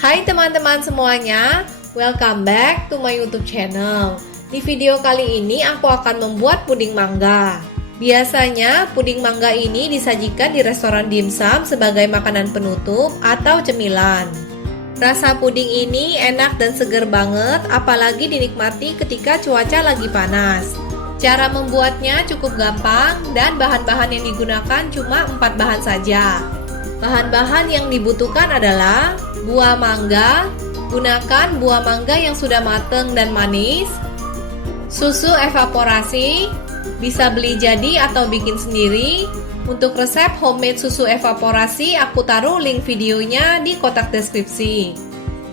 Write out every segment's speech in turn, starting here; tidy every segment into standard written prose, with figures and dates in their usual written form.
Hai teman-teman semuanya, welcome back to my YouTube channel. Di video kali ini aku akan membuat puding mangga. Biasanya puding mangga ini disajikan di restoran dimsum sebagai makanan penutup atau cemilan. Rasa puding ini enak dan seger banget, apalagi dinikmati ketika cuaca lagi panas. Cara membuatnya cukup gampang dan bahan-bahan yang digunakan cuma 4 bahan saja. Bahan-bahan yang dibutuhkan adalah buah mangga, gunakan buah mangga yang sudah matang dan manis, susu evaporasi, bisa beli jadi atau bikin sendiri. Untuk resep homemade susu evaporasi aku taruh link videonya di kotak deskripsi.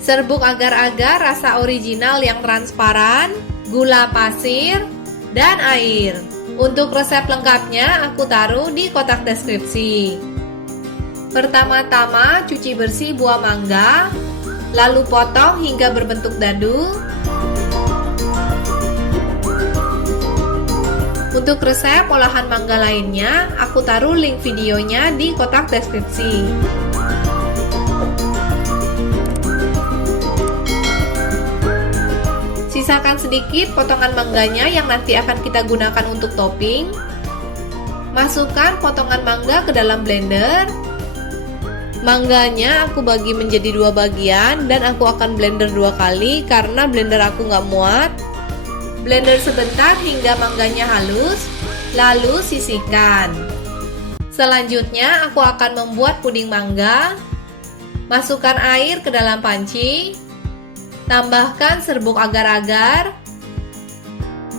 Serbuk agar-agar rasa original yang transparan, gula pasir, dan air. Untuk resep lengkapnya aku taruh di kotak deskripsi. Pertama-tama cuci bersih buah mangga, lalu potong hingga berbentuk dadu. Untuk resep olahan mangga lainnya, aku taruh link videonya di kotak deskripsi. Sisakan sedikit potongan mangganya yang nanti akan kita gunakan untuk topping. Masukkan potongan mangga ke dalam blender. Mangganya aku bagi menjadi 2 bagian dan aku akan blender 2 kali karena blender aku nggak muat. Blender sebentar hingga mangganya halus, lalu sisihkan. Selanjutnya aku akan membuat puding mangga. Masukkan air ke dalam panci. Tambahkan serbuk agar-agar.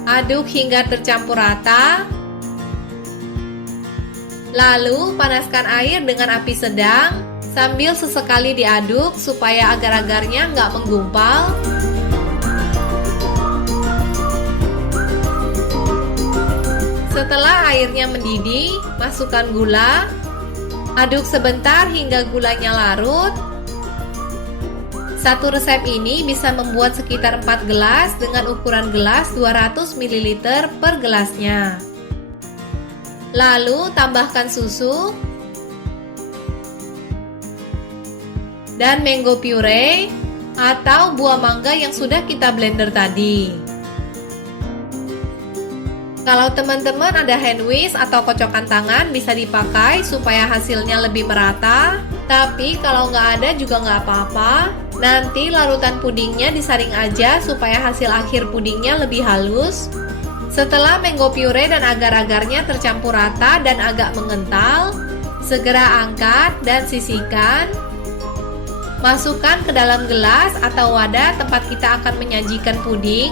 Aduk hingga tercampur rata. Lalu panaskan air dengan api sedang sambil sesekali diaduk supaya agar-agarnya nggak menggumpal. Setelah airnya mendidih, masukkan gula. Aduk sebentar hingga gulanya larut. Satu resep ini bisa membuat sekitar 4 gelas dengan ukuran gelas 200 ml per gelasnya. Lalu tambahkan susu dan mango puree atau buah mangga yang sudah kita blender tadi. Kalau teman-teman ada hand whisk atau kocokan tangan bisa dipakai supaya hasilnya lebih merata. Tapi kalau nggak ada juga nggak apa-apa. Nanti larutan pudingnya disaring aja supaya hasil akhir pudingnya lebih halus. Setelah mango puree dan agar-agarnya tercampur rata dan agak mengental, segera angkat dan sisihkan. Masukkan ke dalam gelas atau wadah tempat kita akan menyajikan puding.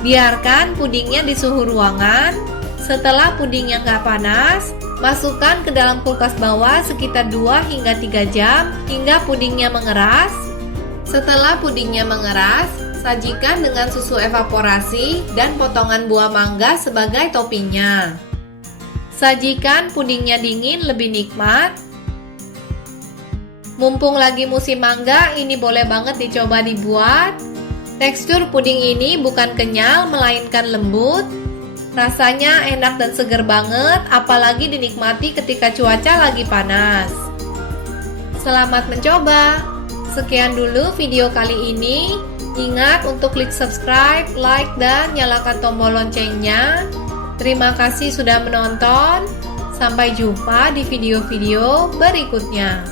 Biarkan pudingnya di suhu ruangan. Setelah pudingnya nggak panas, masukkan ke dalam kulkas bawah sekitar 2 hingga 3 jam hingga pudingnya mengeras. Setelah pudingnya mengeras, sajikan dengan susu evaporasi dan potongan buah mangga sebagai toppingnya. Sajikan pudingnya dingin lebih nikmat. Mumpung lagi musim mangga, ini boleh banget dicoba dibuat. Tekstur puding ini bukan kenyal, melainkan lembut. Rasanya enak dan seger banget, apalagi dinikmati ketika cuaca lagi panas. Selamat mencoba. Sekian dulu video kali ini. Ingat untuk klik subscribe, like, dan nyalakan tombol loncengnya. Terima kasih sudah menonton. Sampai jumpa di video-video berikutnya.